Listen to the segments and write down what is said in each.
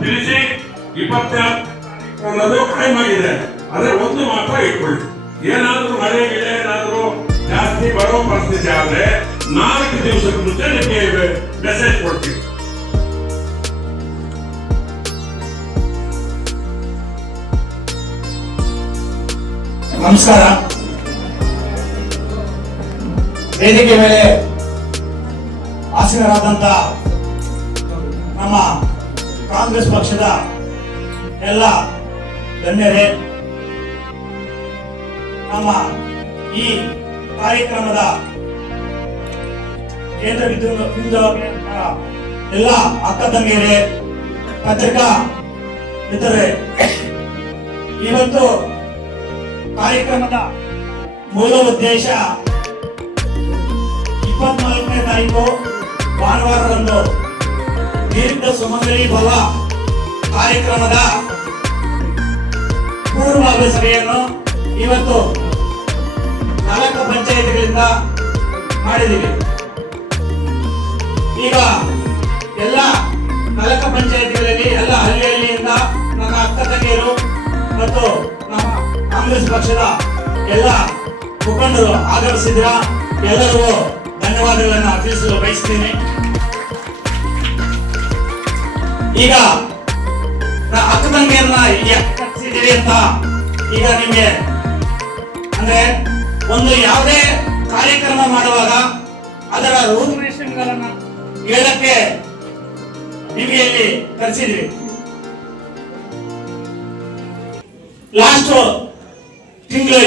ತಿಳಿಸಿ ಇಪ್ಪತ್ತೆರಡು ಅನ್ನೋದು ಆಗಿದೆ. ಅದೇ ಒಂದು ಮಾತ್ರ ಇಟ್ಕೊಳ್ಳಿ. ಏನಾದ್ರೂ ಮಳೆ ಗಿಳೆ ಏನಾದ್ರೂ ಜಾಸ್ತಿ ಬರೋ ಪರಿಸ್ಥಿತಿ ಆದ್ರೆ ನಾಲ್ಕು ದಿವಸಕ್ಕೆ ಮುಂಚೆ ನಿಮಗೆ ಮೆಸೇಜ್ ಕೊಡ್ತೀವಿ ನಮಸ್ಕಾರ. ವೇದಿಕೆ ಮೇಲೆ ಆಸೀನರಾದಂತ ನಮ್ಮ ಕಾಂಗ್ರೆಸ್ ಪಕ್ಷದ ಎಲ್ಲ ಗಣ್ಯರೇ, ನಮ್ಮ ಈ ಕಾರ್ಯಕ್ರಮದ ಕೇಂದ್ರ ಬಿಂದು ಎಲ್ಲ ಅಕ್ಕ ತಂಗಿಯರೇ, ಪತ್ರಿಕಾ ಮಿತ್ರರೇ, ಇವತ್ತು ಕಾರ್ಯಕ್ರಮದ ಮೂಲ ಉದ್ದೇಶ ಇಪ್ಪತ್ನಾಲ್ಕನೇ ತಾರೀಕು ಭಾನುವಾರದಂದು ದೀರ್ಘ ಸುಮಂಗಲಿ ಭವ ಕಾರ್ಯಕ್ರಮದ ಪೂರ್ವಭಾಗ ಸಭೆಯನ್ನು ಇವತ್ತು ನಾಲ್ಕು ಪಂಚಾಯತ್ಗಳಿಂದ ಮಾಡಿದ್ದೀವಿ. ಈಗ ಎಲ್ಲ ನಾಲ್ಕು ಪಂಚಾಯತ್ಗಳಲ್ಲಿ, ಎಲ್ಲ ಹಳ್ಳಿ ಹಳ್ಳಿಯಿಂದ ನನ್ನ ಅಕ್ಕ ತಂಗಿಯರು ಮತ್ತು ನಮ್ಮ ಕಾಂಗ್ರೆಸ್ ಪಕ್ಷದ ಎಲ್ಲ ಮುಖಂಡರು ಆಗಮಿಸಿದ್ರ ಎಲ್ಲರಿಗೂ ಧನ್ಯವಾದಗಳನ್ನು ತಿಳಿಸಲು ಬಯಸ್ತೀನಿ. ಈಗ ಅಕ್ಕ ತಂಗಿಯನ್ನ ಕರೆಸಿದ್ದೀವಿ ಅಂತ ಈಗ ನಿಮಗೆ ಅಂದ್ರೆ ಒಂದು ಯಾವುದೇ ಕಾರ್ಯಕ್ರಮ ಮಾಡುವಾಗ ಅದರ ರೂಪುರೇಷೆಗಳನ್ನ ಹೇಳಕ್ಕೆ ನಿಮಗೆ ಇಲ್ಲಿ ಕರೆಸಿದ್ವಿ ಲಾಸ್ಟ್ ತಿಂಗಳು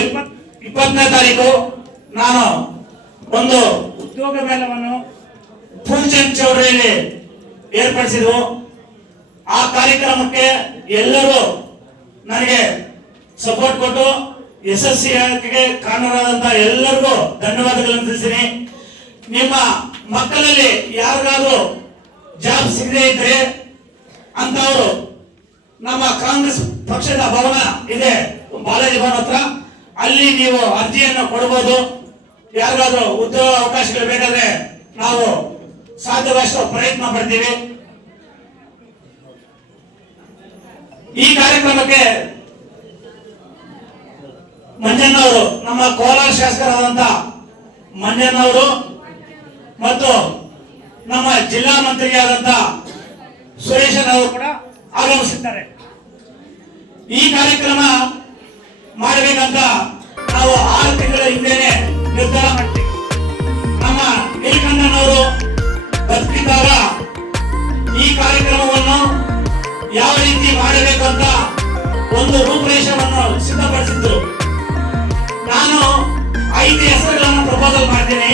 ಇಪ್ಪತ್ತನೇ ತಾರೀಕು ನಾನು ಒಂದು ಉದ್ಯೋಗ ಮೇಳವನ್ನು ಫುಲ್ಚಂದ್ ಚೌಡರಿಯಲ್ಲಿ ಏರ್ಪಡಿಸಿದ್ವು. ಆ ಕಾರ್ಯಕ್ರಮಕ್ಕೆ ಎಲ್ಲರೂ ನನಗೆ ಸಪೋರ್ಟ್ ಕೊಟ್ಟು ಯಶಸ್ವಿಯಾಗಿ ಕಾರಣರಾದಂತ ಎಲ್ಲರಿಗೂ ಧನ್ಯವಾದಗಳನ್ನು ತಿಳಿಸ್ತೀನಿ. ನಿಮ್ಮ ಮಕ್ಕಳಲ್ಲಿ ಯಾರಿಗಾದ್ರೂ ಜಾಬ್ ಸಿಗದೇ ಇದ್ರೆ ಅಂತವರು ನಮ್ಮ ಕಾಂಗ್ರೆಸ್ ಪಕ್ಷದ ಭವನ ಇದೆ, ಬಾಲಾಜಿ ಭವನ ಹತ್ರ. ಅಲ್ಲಿ ನೀವು ಅರ್ಜಿಯನ್ನು ಕೊಡಬಹುದು ಯಾರಿಗಾದ್ರೂ ಉದ್ಯೋಗ ಅವಕಾಶಗಳು ಬೇಕಾದ್ರೆ ನಾವು ಸಾಧ್ಯವಾದಷ್ಟು ಪ್ರಯತ್ನ ಪಡ್ತೀವಿ. ಈ ಕಾರ್ಯಕ್ರಮಕ್ಕೆ ಮಂಜಣ್ಣವರು, ನಮ್ಮ ಕೋಲಾರ ಶಾಸಕರಾದಂತ ಮಂಜಣ್ಣವರು ಮತ್ತು ನಮ್ಮ ಜಿಲ್ಲಾ ಮಂತ್ರಿಯಾದಂತ ಸುರೇಶನವರು ಕೂಡ ಆಗಮಿಸಿದ್ದಾರೆ. ಈ ಕಾರ್ಯಕ್ರಮ ಮಾಡಬೇಕಂತ ನಾವು ಆರು ತಿಂಗಳ ಒಂದು ರೂಪರೇಷವನ್ನು ಸಿದ್ಧಪಡಿಸಿದ್ರು. ನಾನು ಐದು ಹೆಸರುಗಳನ್ನು ಪ್ರಪೋಸಲ್ ಮಾಡ್ತೀನಿ.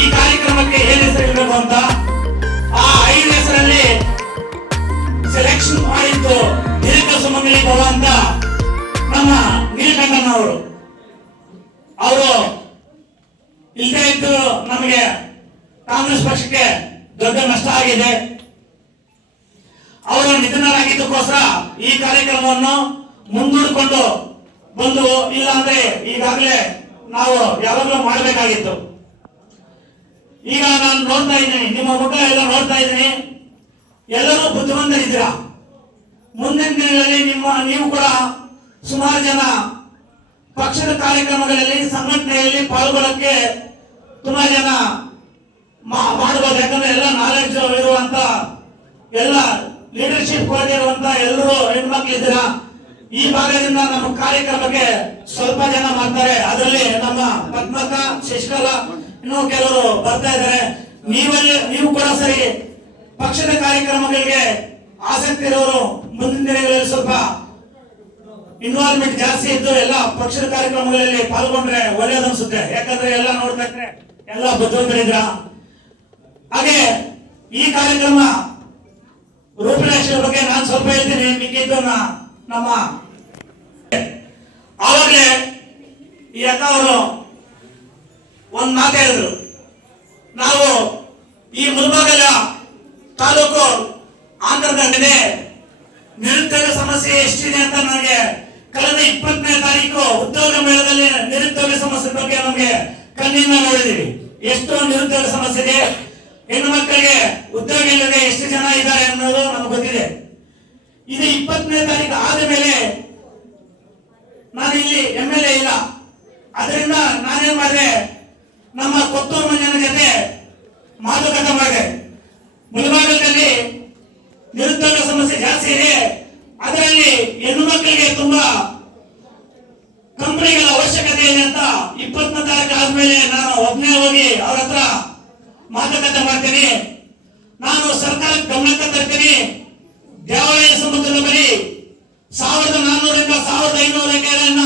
ಈ ಕಾರ್ಯಕ್ರಮಕ್ಕೆ ಏನ್ ಹೆಸರು ಅಂತ? ಆ ಐದು ಹೆಸರಲ್ಲಿ ಸೆಲೆಕ್ಷನ್ ಮಾಡಿದ್ದು ದೀರ್ಘ ಸುಮಂಗಲಿ ಭವ ಅಂತ ನಮ್ಮ ನೀಲಕಂಠನವರು. ಅವರು ಇಲ್ಲದೆ ಇದ್ದು ನಮಗೆ ಕಾಂಗ್ರೆಸ್ ಪಕ್ಷಕ್ಕೆ ದೊಡ್ಡ ನಷ್ಟ ಆಗಿದೆ. ಅವರು ನಿಧನರಾಗಿದ್ದಕ್ಕೋಸ್ಕರ ಈ ಕಾರ್ಯಕ್ರಮವನ್ನು ಮುಂದೂಡಿಕೊಂಡು ಬಂದು, ಇಲ್ಲ ಅಂದ್ರೆ ಈಗಾಗಲೇ ನಾವು ಯಾವಾಗಲೂ ಮಾಡಬೇಕಾಗಿತ್ತು. ಈಗ ನಾನು ನೋಡ್ತಾ ಇದ್ದೀನಿ, ನಿಮ್ಮ ಮುಖ ಎಲ್ಲ ನೋಡ್ತಾ ಇದ್ದೀನಿ. ಎಲ್ಲರೂ ಬುದ್ಧಿವಂತರಿದ್ದೀರಾ? ಮುಂದಿನ ದಿನಗಳಲ್ಲಿ ನಿಮ್ಮ, ನೀವು ಕೂಡ ಸುಮಾರು ಜನ ಪಕ್ಷದ ಕಾರ್ಯಕ್ರಮಗಳಲ್ಲಿ, ಸಂಘಟನೆಯಲ್ಲಿ ಪಾಲ್ಗೊಳ್ಳಕ್ಕೆ ತುಂಬಾ ಜನ ಮಾಡಬಹುದು ಯಾಕಂದ್ರೆ ಎಲ್ಲ ನಾಲೆಡ್ಜ್ ಇರುವಂತ ಎಲ್ಲ ಲೀಡರ್ಶಿಪ್ ಹೊಂದಿರುವಂತ ಎಲ್ಲರೂ ಹೆಣ್ಮಕ್ಳಿದ್ದೀರಾ ಈ ಭಾಗದಿಂದ ನಮ್ಮ ಕಾರ್ಯಕ್ರಮಕ್ಕೆ ಸ್ವಲ್ಪ ಜನ ಮಾಡ್ತಾರೆ. ಅದರಲ್ಲಿ ನಮ್ಮ ಪದ್ಮಕ, ಶಶಿಕಲ, ಇನ್ನೂ ಕೆಲವರು ಬರ್ತಾ ಇದ್ದಾರೆ. ನೀವಲ್ಲಿ, ನೀವು ಕೂಡ ಸರಿ. ಪಕ್ಷದ ಕಾರ್ಯಕ್ರಮಗಳಿಗೆ ಆಸಕ್ತಿ ಇರೋರು ಮುಂದಿನ ದಿನಗಳಲ್ಲಿ ಸ್ವಲ್ಪ ಇನ್ವಾಲ್ವ್ಮೆಂಟ್ ಜಾಸ್ತಿ ಇದ್ದು ಎಲ್ಲ ಪಕ್ಷದ ಕಾರ್ಯಕ್ರಮಗಳಲ್ಲಿ ಪಾಲ್ಗೊಂಡ್ರೆ ಒಳ್ಳೇದನ್ಸುತ್ತೆ ಯಾಕಂದ್ರೆ ಎಲ್ಲ ನೋಡ್ತಾ ಇದ್ರೆ ಎಲ್ಲ ಬುದ್ಧಿವಂತರಿದ್ರ ಹಾಗೆ ಈ ಕಾರ್ಯಕ್ರಮ ರೂಪರೇಷೆ ಬಗ್ಗೆ ನಾನು ಸ್ವಲ್ಪ ಮಿಕ್ಕಿದ್ದನ್ನ ನಮ್ಮ ಆವಾಗಲೇ ಈ ಅಕ್ಕ ಅವರು ಒಂದು ಮಾತು ಹೇಳಿದ್ರು. ನಾವು ಈ ಮುಲ್ಬಾಗಲ ತಾಲೂಕು ಆಂಧ್ರದಲ್ಲಿದೆ. ನಿರುದ್ಯೋಗ ಸಮಸ್ಯೆ ಎಷ್ಟಿದೆ ಅಂತ ನನಗೆ ಕಳೆದ ಇಪ್ಪತ್ತನೇ ತಾರೀಕು ಉದ್ಯೋಗ ಮೇಳದಲ್ಲಿ ನಿರುದ್ಯೋಗ ಸಮಸ್ಯೆ ಬಗ್ಗೆ ನಮಗೆ ಕಣ್ಣಿಂದ ನೋಡಿದೀವಿ ಎಷ್ಟು ನಿರುದ್ಯೋಗ ಸಮಸ್ಯೆ ಇದೆ. ಹೆಣ್ಣು ಮಕ್ಕಳಿಗೆ ಉದ್ಯೋಗ ಇಲ್ಲದೆ ಎಷ್ಟು ಜನ ಇದ್ದಾರೆ ಅನ್ನೋದು ನಮ್ಗೆ ಗೊತ್ತಿದೆ. ಇದು ಇಪ್ಪತ್ತನೇ ತಾರೀಕು ಆದ ಮೇಲೆ ನಾನಿಲ್ಲಿ ಎಲ್ ಇಲ್ಲ. ಅದರಿಂದ ನಾನೇನ್ ಮಾಡಿದೆ? ನಮ್ಮ ಕೊತ್ತೂರು ಮಂಜನ ಜೊತೆ ಮಾತುಕತೆ ಮಾಡಿದೆ. ಮುಳಬಾಗಲದಲ್ಲಿ ನಿರುದ್ಯೋಗ ಸಮಸ್ಯೆ ಜಾಸ್ತಿ ಇದೆ. ಅದರಲ್ಲಿ ಹೆಣ್ಣು ಮಕ್ಕಳಿಗೆ ತುಂಬಾ ಕಂಪನಿಗಳ ಅವಶ್ಯಕತೆ ಇದೆ ಅಂತ ಇಪ್ಪತ್ತನೇ ತಾರೀಕು ಆದ್ಮೇಲೆ ನಾನು ಒಬ್ಬನೇ ಹೋಗಿ ಅವ್ರ ಹತ್ರ ಮಾತುಕತೆ ಮಾಡ್ತೀನಿ. ನಾನು ಸರ್ಕಾರಕ್ಕೆ ಗಮನಕ್ಕೆ ತರ್ತೀನಿ. ದೇವಾಲಯ ಸಂಬಂಧದ ಬಳಿ ಸಾವಿರದ ನಾನ್ನೂರಿಂದ ಸಾವಿರದ ಐನೂರ ಎಕರೆಯನ್ನ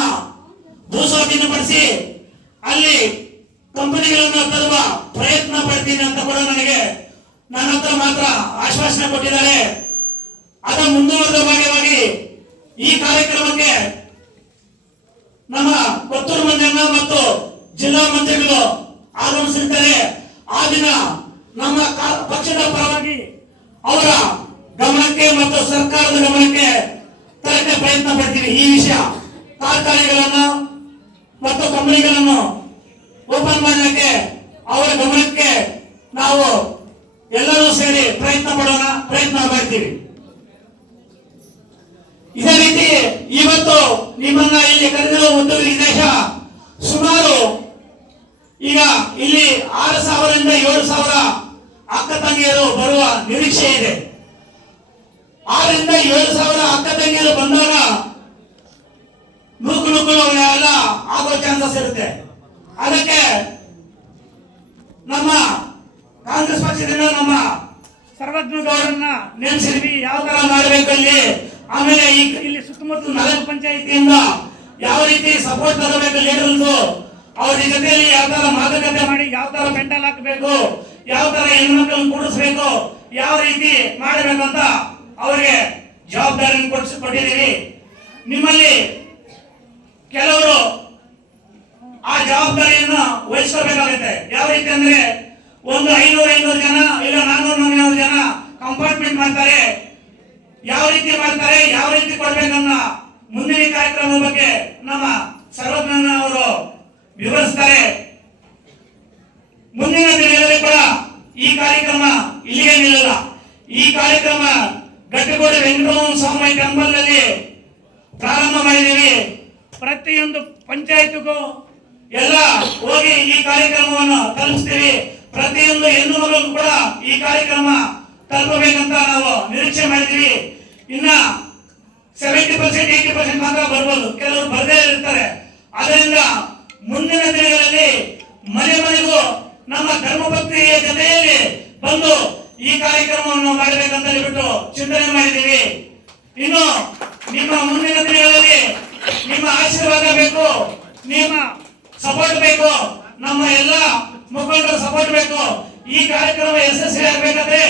ಭೂಸ್ವಾಧೀನಪಡಿಸಿ ಅಲ್ಲಿ ಕಂಪನಿಗಳನ್ನು ತರುವ ಪ್ರಯತ್ನ ಪಡ್ತೀನಿ ಅಂತ ಕೂಡ ನನಗೆ ನನ್ನ ಹತ್ರ ಮಾತ್ರ ಆಶ್ವಾಸನೆ ಕೊಟ್ಟಿದ್ದಾರೆ. ಅದರ ಮುಂದುವರೆದ ಭಾಗವಾಗಿ ಈ ಕಾರ್ಯಕ್ರಮಕ್ಕೆ ನಮ್ಮ ಕೊತ್ತೂರು ಮಂದಿರ ಮತ್ತು ಜಿಲ್ಲಾ ಮಂತ್ರಿಗಳು ಆಗಮಿಸಿರ್ತಾರೆ ಆ ದಿನ ನಮ್ಮ ಕಾ- ಪಕ್ಷದ ಪರವಾಗಿ ಅವರ ಗಮನಕ್ಕೆ ಮತ್ತು ಸರ್ಕಾರದ ಗಮನಕ್ಕೆ ತರಕ್ಕೆ ಪ್ರಯತ್ನ ಪಡ್ತೀವಿ ಈ ವಿಷಯ ಕಾರ್ಖಾನೆಗಳನ್ನು ಮತ್ತು ಕಂಪನಿಗಳನ್ನು ಓಪನ್ ಮಾಡಲಿಕ್ಕೆ, ಅವರ ಗಮನಕ್ಕೆ ನಾವು ಎಲ್ಲರೂ ಸೇರಿ ಪ್ರಯತ್ನ ಪಡೋಣ, ಪ್ರಯತ್ನ ಮಾಡ್ತೀವಿ. ಇದೇ ರೀತಿ ಇವತ್ತು ನಿಮ್ಮನ್ನ ಇಲ್ಲಿ ಕರೆದಿರುವ ಒಂದು ಉದ್ದೇಶ ಸುಮಾರು ಈಗ ಇಲ್ಲಿ ಆರು ಸಾವಿರದಿಂದ ಏಳು ಸಾವಿರ ಅಕ್ಕ ತಂಗಿಯರು ಬರುವ ನಿರೀಕ್ಷೆ ಇದೆ. ಆರರಿಂದ ಏಳು ಸಾವಿರ ಅಕ್ಕ ತಂಗಿಯರು ಬಂದಾಗ ನೂಕು ಎಲ್ಲ ಆಗೋ ಚಾನ್ಸಸ್ ಇರುತ್ತೆ. ಅದಕ್ಕೆ ನಮ್ಮ ಕಾಂಗ್ರೆಸ್ ಪಕ್ಷದಿಂದ ನಮ್ಮ ಸರ್ವಜ್ಞ ಗೌಡರನ್ನ ನೇಮಿಸಿದ್ವಿ ಯಾವ ತರ ಮಾಡಬೇಕು ಇಲ್ಲಿ ಆಮೇಲೆ ಈ ಇಲ್ಲಿ ಸುತ್ತಮುತ್ತ ನಗರ ಪಂಚಾಯತಿಯಿಂದ ಯಾವ ರೀತಿ ಸಪೋರ್ಟ್ ತಗೋಬೇಕು ಲೀಡರ್ಸು ಅವ್ರ ಜೊತೆಯಲ್ಲಿ ಯಾವ ತರ ಮಾತುಕತೆ ಮಾಡಿ ಯಾವ ತರ ಪೆಂಡಲ್ ಹಾಕಬೇಕು? ಯಾವ ತರ ಹೆಣ್ಮಕ್ಳನ್ನ ಕೂಡಿಸ್ಬೇಕು? ಯಾವ ರೀತಿ ಮಾಡಬೇಕು ಅಂತ ಅವರಿಗೆ ಜವಾಬ್ದಾರಿಯನ್ನು ಕೊಡಿಸಿ ಕೊಟ್ಟಿದ್ದೀವಿ. ನಿಮ್ಮಲ್ಲಿ ಕೆಲವರು ಆ ಜವಾಬ್ದಾರಿಯನ್ನು ವಹಿಸ್ಕೋಬೇಕಾಗುತ್ತೆ ಯಾವ ರೀತಿ ಅಂದ್ರೆ ಒಂದು ಐನೂರು ಐನೂರು ಜನ ಇಲ್ಲ ನಾನ್ನೂರು ನಾನ್ನೂರು ಜನ ಕಂಪಾರ್ಟ್ಮೆಂಟ್ ಮಾಡ್ತಾರೆ. ಯಾವ ರೀತಿ ಮಾಡ್ತಾರೆ, ಯಾವ ರೀತಿ ಕೊಡ್ಬೇಕನ್ನ ಮುಂದಿನ ಕಾರ್ಯಕ್ರಮ ಬಗ್ಗೆ ನಮ್ಮ ಸರ್ವಜ್ಞನ ಅವರು ವಿವರಿಸ್ತಾರೆ. ಮುಂದಿನ ದಿನಗಳಲ್ಲಿ ಕೂಡ ಈ ಕಾರ್ಯಕ್ರಮ ಇಲ್ಲಿಗೆ ನಿಲ್ಲಲ್ಲ. ಈ ಕಾರ್ಯಕ್ರಮ ಗಟ್ಟಿಗೋಡು ವೆಂಕಟಮೋಹನ್ ಸ್ವಾಮಿ ಟೆಂಪಲ್ನಲ್ಲಿ ಪ್ರಾರಂಭ ಮಾಡಿದ್ದೀವಿ. ಪ್ರತಿಯೊಂದು ಪಂಚಾಯತ್ಗೂ ಎಲ್ಲ ಹೋಗಿ ಈ ಕಾರ್ಯಕ್ರಮವನ್ನು ತಲುಪಿಸ್ತೀವಿ. ಪ್ರತಿಯೊಂದು ಹೆಣ್ಣು ಕೂಡ ಈ ಕಾರ್ಯಕ್ರಮ ತಲುಪಬೇಕಂತ ನಾವು ನಿರೀಕ್ಷೆ ಮಾಡಿದ್ದೀವಿ. ಇನ್ನ ಸೆವೆಂಟಿ ಪರ್ಸೆಂಟ್ ಏಯ್ಟಿ ಪರ್ಸೆಂಟ್ ಮಾತ್ರ ಬರ್ಬೋದು. ಕೆಲವರು ಬರದೇ ಇರ್ತಾರೆ. ಅದರಿಂದ ಮುಂದಿನ ದಿನಗಳಲ್ಲಿ ಮನೆ ಮನೆಗೂ ನಮ್ಮ ಧರ್ಮಪತ್ನಿಯ ಜೊತೆಯಲ್ಲಿ ಬಂದು ಈ ಕಾರ್ಯಕ್ರಮವನ್ನು ಮಾಡಬೇಕಂತ ಹೇಳ್ಬಿಟ್ಟು ಚಿಂತನೆ ಮಾಡಿದ್ದೀವಿ. ಇನ್ನು ನಿಮ್ಮ ಮುಂದಿನ ನಿಮ್ಮ ಆಶೀರ್ವಾದ ಬೇಕು. ನಿಮ್ಮ ಸಪೋರ್ಟ್ ಬೇಕು. ನಮ್ಮ ಎಲ್ಲ ಮುಖಂಡರ ಸಪೋರ್ಟ್ ಬೇಕು. ಈ ಕಾರ್ಯಕ್ರಮ ಯಶಸ್ವಿ ಆಗ್ಬೇಕಾದ್ರೆ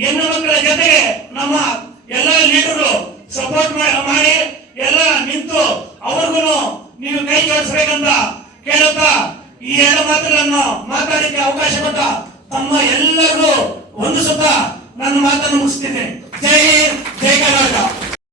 ಹೆಣ್ಣು ಮಕ್ಕಳ ಜೊತೆಗೆ ನಮ್ಮ ಎಲ್ಲ ಲೀಡರ್ ಸಪೋರ್ಟ್ ಮಾಡಿ ಎಲ್ಲ ನಿಂತು ಅವ್ರಿಗೂ ನೀವು ಕೈ ಜೋಡಿಸ್ಬೇಕಂತ ಕೇಳುತ್ತಾ ಈ ಎರಡು ಮಾತುಗಳನ್ನು ಮಾತಾಡಲಿಕ್ಕೆ ಅವಕಾಶ ಕೊಟ್ಟ ತಮ್ಮ ಎಲ್ಲರಿಗೂ ಹೊಂದಿಸುತ್ತಾ ನನ್ನ ಮಾತನ್ನು ಮುಗಿಸ್ತಿದ್ದೇನೆ. ಜೈ ಜೈ ಕರ್ನಾಟಕ.